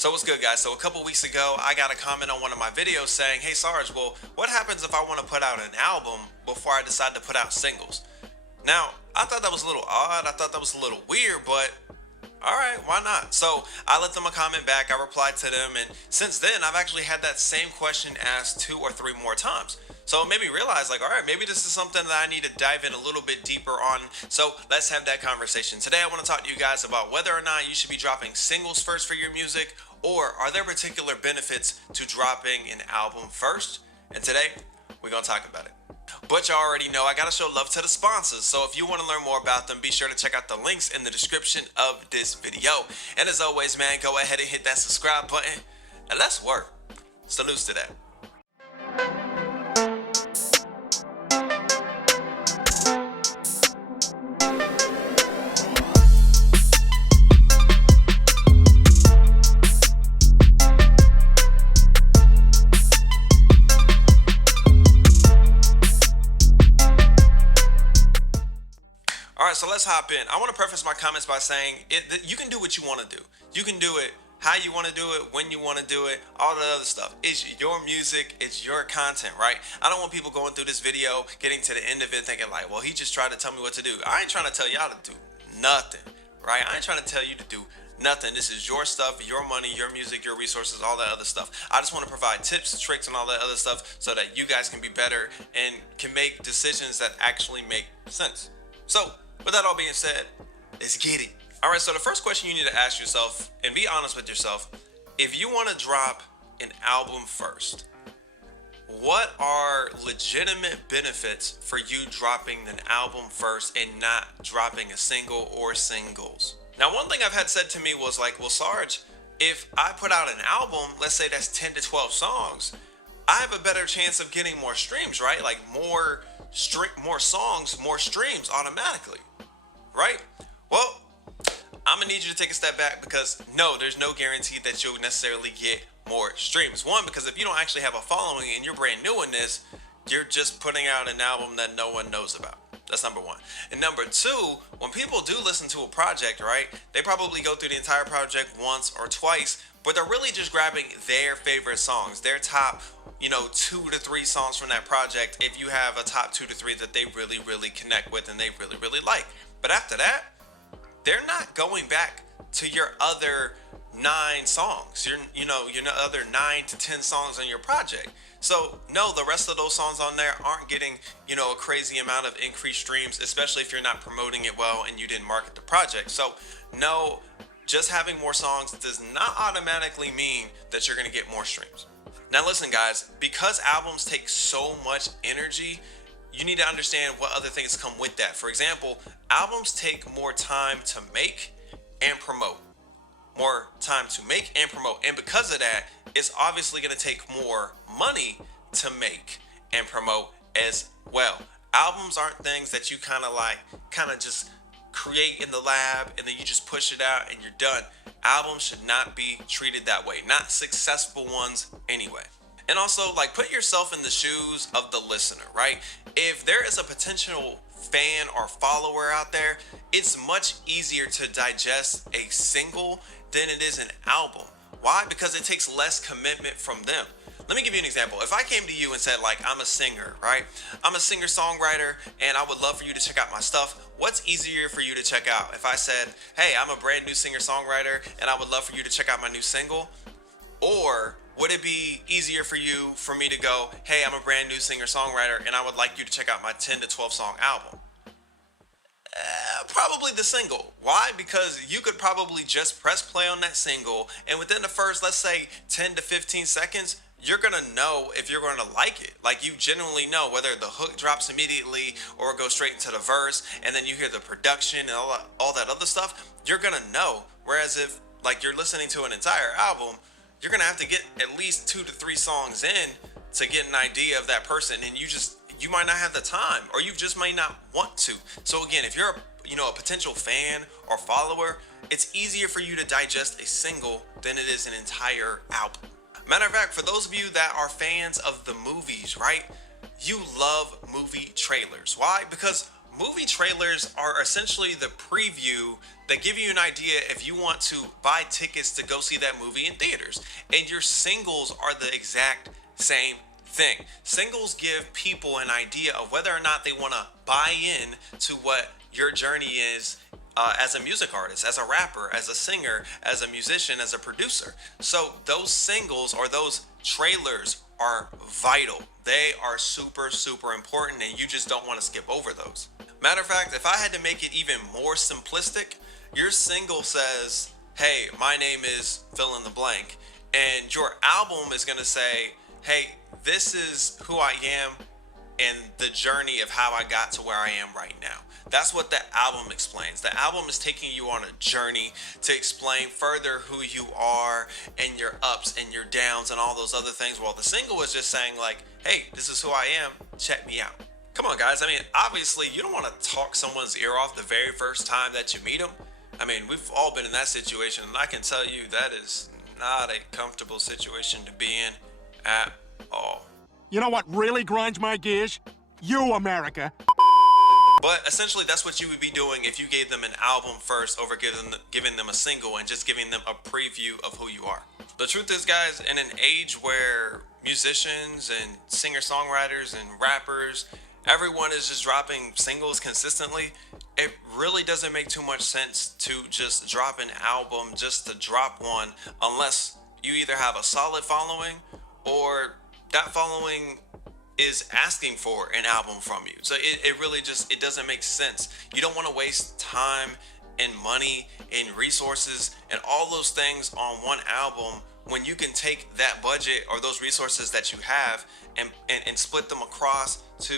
So what's good, guys? So a couple weeks ago, I got a comment on one of my videos saying, "Hey Sarge, well, what happens if I want to put out an album before I decide to put out singles?" Now, I thought that was a little odd. I thought that was a little weird, but all right, why not? So I let them a comment back. I replied to them, and since then, I've actually had that same question asked 2 or 3 more times. So it made me realize, like, all right, maybe this is something that I need to dive in a little bit deeper on. So let's have that conversation. Today, I want to talk to you guys about whether or not you should be dropping singles first for your music, or are there particular benefits to dropping an album first? And today, we're going to talk about it. But you already know I gotta show love to the sponsors. So if you want to learn more about them, be sure to check out the links in the description of this video. And as always, man, go ahead and hit that subscribe button and let's work. Salutes to that. Alright, so let's hop in. I want to preface my comments by saying you can do what you want to do. You can do it how you want to do it, when you want to do it, all the other stuff. It's your music, it's your content, right? I don't want people going through this video, getting to the end of it thinking like, well, he just tried to tell me what to do. I ain't trying to tell y'all to do nothing, right? I ain't trying to tell you to do nothing. This is your stuff, your money, your music, your resources, all that other stuff. I just want to provide tips, tricks, and all that other stuff so that you guys can be better and can make decisions that actually make sense. So, with that all being said, let's get it. All right, so the first question you need to ask yourself, and be honest with yourself, if you want to drop an album first, what are legitimate benefits for you dropping an album first and not dropping a single or singles? Now, one thing I've had said to me was like, well, Sarge, if I put out an album, let's say that's 10 to 12 songs, I have a better chance of getting more streams, right? Like more songs, more streams automatically, right? Well, I'm gonna need you to take a step back because no, there's no guarantee that you'll necessarily get more streams. One, because if you don't actually have a following and you're brand new in this, you're just putting out an album that no one knows about. That's number one. And number two, when people do listen to a project, right, they probably go through the entire project once or twice, but they're really just grabbing their favorite songs, their top, 2 to 3 songs from that project, if you have a top 2 to 3 that they really, really connect with and they really, really like. But after that, they're not going back to your other 9 songs, your other 9 to 10 songs on your project. So no, the rest of those songs on there aren't getting, a crazy amount of increased streams, especially if you're not promoting it well and you didn't market the project. So no, just having more songs does not automatically mean that you're going to get more streams. Now listen, guys, because albums take so much energy, you need to understand what other things come with that. For example, albums take more time to make and promote. And because of that, it's obviously going to take more money to make and promote as well. Albums aren't things that you kind of just create in the lab and then you just push it out and you're done. Albums should not be treated that way, not successful ones anyway. And also, put yourself in the shoes of the listener, right? If there is a potential fan or follower out there, it's much easier to digest a single than it is an album. Why? Because it takes less commitment from them. Let me give you an example. If I came to you and said, I'm a singer, right? I'm a singer-songwriter and I would love for you to check out my stuff. What's easier for you to check out? If I said, hey, I'm a brand new singer-songwriter and I would love for you to check out my new single? Or would it be easier for me to go, hey, I'm a brand new singer-songwriter and I would like you to check out my 10 to 12 song album? Probably the single. Why? Because you could probably just press play on that single and within the first, let's say 10 to 15 seconds, you're going to know if you're going to like it. You genuinely know whether the hook drops immediately or goes straight into the verse and then you hear the production and all that other stuff, you're going to know. Whereas if you're listening to an entire album, you're going to have to get at least 2 to 3 songs in to get an idea of that person, and you might not have the time, or you just might not want to. So again, if you're a potential fan or follower, it's easier for you to digest a single than it is an entire album. Matter of fact, for those of you that are fans of the movies, right? You love movie trailers. Why? Because movie trailers are essentially the preview that give you an idea if you want to buy tickets to go see that movie in theaters. And your singles are the exact same thing. Singles give people an idea of whether or not they want to buy in to what your journey is as a music artist, as a rapper, as a singer, as a musician, as a producer. So those singles or those trailers are vital. They are super, super important, and you just don't want to skip over those. Matter of fact, if I had to make it even more simplistic, your single says, hey, my name is fill in the blank, and your album is going to say, hey, this is who I am and the journey of how I got to where I am right now. That's what the album explains. The album is taking you on a journey to explain further who you are and your ups and your downs and all those other things, while the single is just saying like, hey, this is who I am, check me out. Come on, guys. I mean, obviously, you don't want to talk someone's ear off the very first time that you meet them. I mean, we've all been in that situation, and I can tell you that is not a comfortable situation to be in at all. You know what really grinds my gears? You, America. But essentially, that's what you would be doing if you gave them an album first over giving them a single and just giving them a preview of who you are. The truth is, guys, in an age where musicians and singer-songwriters and rappers, everyone is just dropping singles consistently, it really doesn't make too much sense to just drop an album just to drop one, unless you either have a solid following or that following is asking for an album from you. So it really just, it doesn't make sense. You don't want to waste time and money and resources and all those things on one album when you can take that budget or those resources that you have and split them across to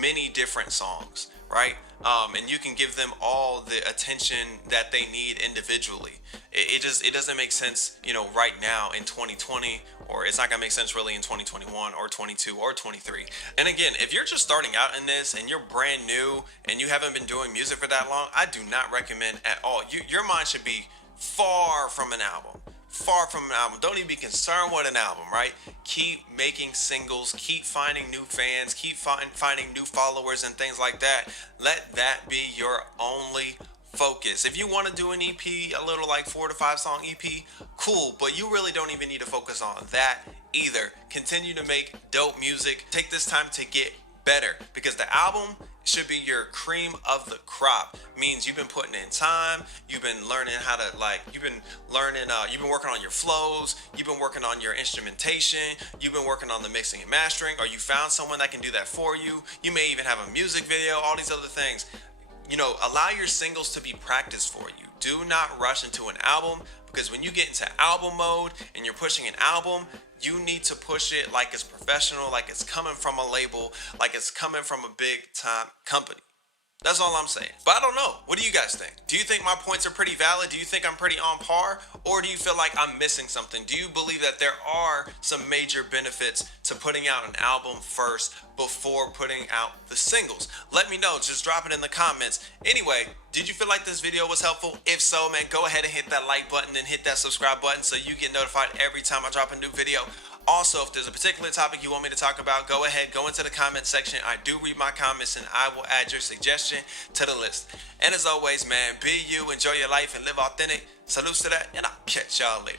many different songs, right? And you can give them all the attention that they need individually. It doesn't make sense, you know, right now in 2020, or it's not gonna make sense really in 2021 or 22 or 23. And again, if you're just starting out in this and you're brand new and you haven't been doing music for that long, I do not recommend at all. Your mind should be far from an album. Far from an album. Don't even be concerned with an album, right? Keep making singles, keep finding new fans, keep finding new followers and things like that. Let that be your only focus. If you want to do an EP, a little like 4 to 5 song EP, cool, but you really don't even need to focus on that either. Continue to make dope music. Take this time to get better, because the album should be your cream of the crop. Means you've been putting in time, you've been learning how to you've been working on your flows, you've been working on your instrumentation, you've been working on the mixing and mastering, or you found someone that can do that for you. You may even have a music video, all these other things. You know, allow your singles to be practice for you. Do not rush into an album, because when you get into album mode and you're pushing an album, you need to push it like it's professional, like it's coming from a label, like it's coming from a big time company. That's all I'm saying. But I don't know. What do you guys think? Do you think my points are pretty valid? Do you think I'm pretty on par? Or do you feel like I'm missing something? Do you believe that there are some major benefits to putting out an album first before putting out the singles? Let me know. Just drop it in the comments. Anyway, did you feel like this video was helpful? If so, man, go ahead and hit that like button and hit that subscribe button so you get notified every time I drop a new video. Also, if there's a particular topic you want me to talk about, go ahead, go into the comment section. I do read my comments and I will add your suggestion to the list. And as always, man, be you, enjoy your life, and live authentic. Salutes to that, and I'll catch y'all later.